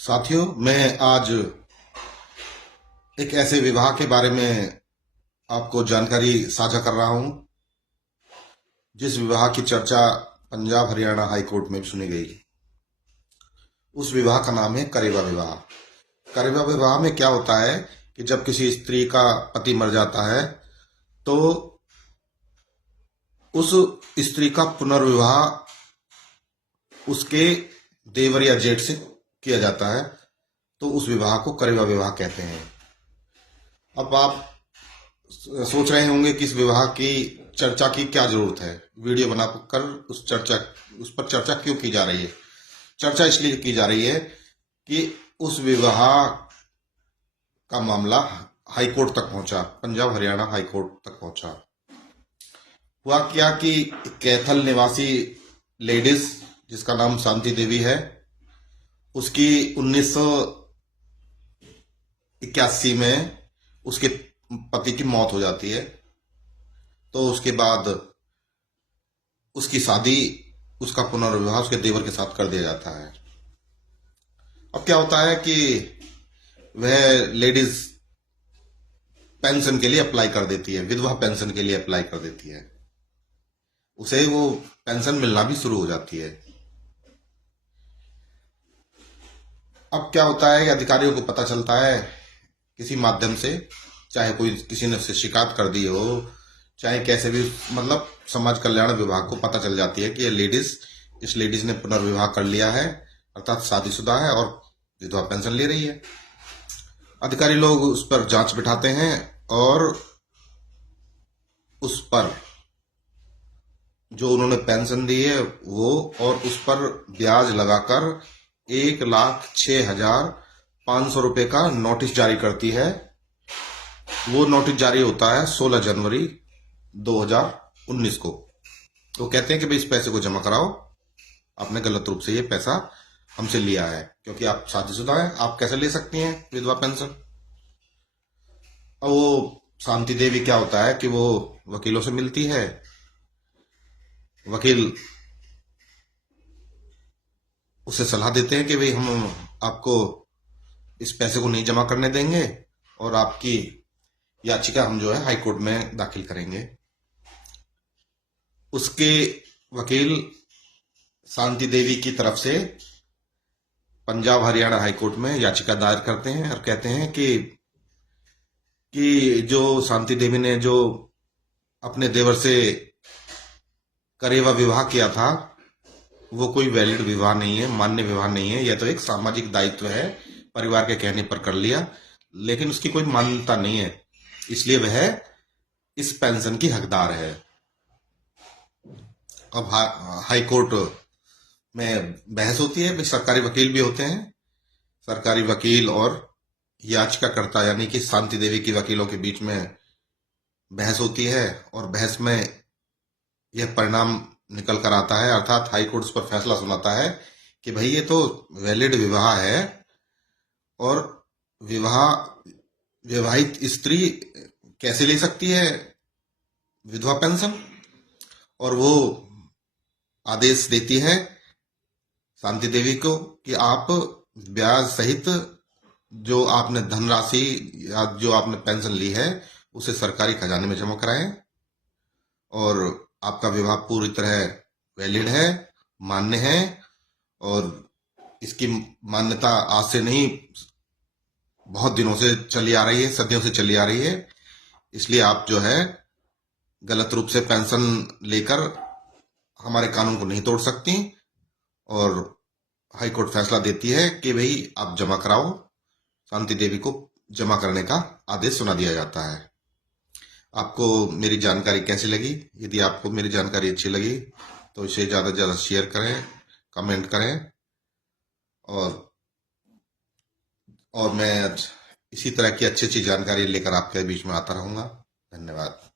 साथियों, मैं आज एक ऐसे विवाह के बारे में आपको जानकारी साझा कर रहा हूं जिस विवाह की चर्चा पंजाब हरियाणा हाई कोर्ट में भी सुनी गई। उस विवाह का नाम है करेवा विवाह। करेवा विवाह में क्या होता है कि जब किसी स्त्री का पति मर जाता है तो उस स्त्री का पुनर्विवाह उसके देवर या जेठ से किया जाता है, तो उस विवाह को करेवा विवाह कहते हैं। अब आप सोच रहे होंगे कि इस विवाह की चर्चा की क्या जरूरत है, वीडियो बनाकर उस पर चर्चा क्यों की जा रही है। चर्चा इसलिए की जा रही है कि उस विवाह का मामला हाई कोर्ट तक पहुंचा, पंजाब हरियाणा हाई कोर्ट तक पहुंचा। हुआ क्या कि कैथल निवासी लेडीज जिसका नाम शांति देवी है, उसकी 1981 में उसके पति की मौत हो जाती है। तो उसके बाद उसकी शादी, उसका पुनर्विवाह उसके देवर के साथ कर दिया जाता है। अब क्या होता है कि वह लेडीज पेंशन के लिए अप्लाई कर देती है, विधवा पेंशन के लिए अप्लाई कर देती है। उसे वो पेंशन मिलना भी शुरू हो जाती है। अब क्या होता है कि अधिकारियों को पता चलता है किसी माध्यम से, चाहे कोई किसी ने उससे शिकायत कर दी हो, चाहे कैसे भी, मतलब समाज कल्याण विभाग को पता चल जाती है कि इस लेडीज ने पुनर्विवाह कर लिया है, अर्थात शादीशुदा है और विधवा पेंशन ले रही है। अधिकारी लोग उस पर जांच बिठाते हैं और उस पर जो उन्होंने पेंशन दी है वो, और उस पर ब्याज लगाकर 1,06,500 रुपए का नोटिस जारी करती है। वो नोटिस जारी होता है 16 जनवरी 2019 को। तो कहते हैं कि भाई इस पैसे को जमा कराओ, आपने गलत रूप से ये पैसा हमसे लिया है, क्योंकि आप शादीशुदा हैं, आप कैसे ले सकती हैं विधवा पेंशन। अब वो शांति देवी क्या होता है कि वो वकीलों से मिलती है। वकील उसे सलाह देते हैं कि भाई हम आपको इस पैसे को नहीं जमा करने देंगे और आपकी याचिका हम जो है हाई कोर्ट में दाखिल करेंगे। उसके वकील शांति देवी की तरफ से पंजाब हरियाणा हाई कोर्ट में याचिका दायर करते हैं और कहते हैं कि जो शांति देवी ने जो अपने देवर से करेवा विवाह किया था वो कोई वैलिड विवाह नहीं है, मान्य विवाह नहीं है। यह तो एक सामाजिक दायित्व है, परिवार के कहने पर कर लिया, लेकिन उसकी कोई मान्यता नहीं है, इसलिए वह इस पेंशन की हकदार है। अब हाई कोर्ट में बहस होती है, सरकारी वकील भी होते हैं। सरकारी वकील और याचिकाकर्ता यानी कि शांति देवी की वकीलों के बीच में बहस होती है और बहस में यह परिणाम निकल कर आता है, अर्थात हाई कोर्ट उस पर फैसला सुनाता है कि भाई ये तो वैलिड विवाह है और विवाहित स्त्री कैसे ले सकती है विधवा पेंशन। और वो आदेश देती है शांति देवी को कि आप ब्याज सहित जो आपने धनराशि या जो आपने पेंशन ली है उसे सरकारी खजाने में जमा कराएं और आपका विवाह पूरी तरह वैलिड है, मान्य है, और इसकी मान्यता आज से नहीं बहुत दिनों से चली आ रही है, सदियों से चली आ रही है। इसलिए आप जो है गलत रूप से पेंशन लेकर हमारे कानून को नहीं तोड़ सकती। और हाई कोर्ट फैसला देती है कि भाई आप जमा कराओ। शांति देवी को जमा करने का आदेश सुना दिया जाता है। आपको मेरी जानकारी कैसी लगी? यदि आपको मेरी जानकारी अच्छी लगी तो इसे ज़्यादा से ज़्यादा शेयर करें, कमेंट करें, और मैं इसी तरह की अच्छी अच्छी जानकारी लेकर आपके बीच में आता रहूँगा। धन्यवाद।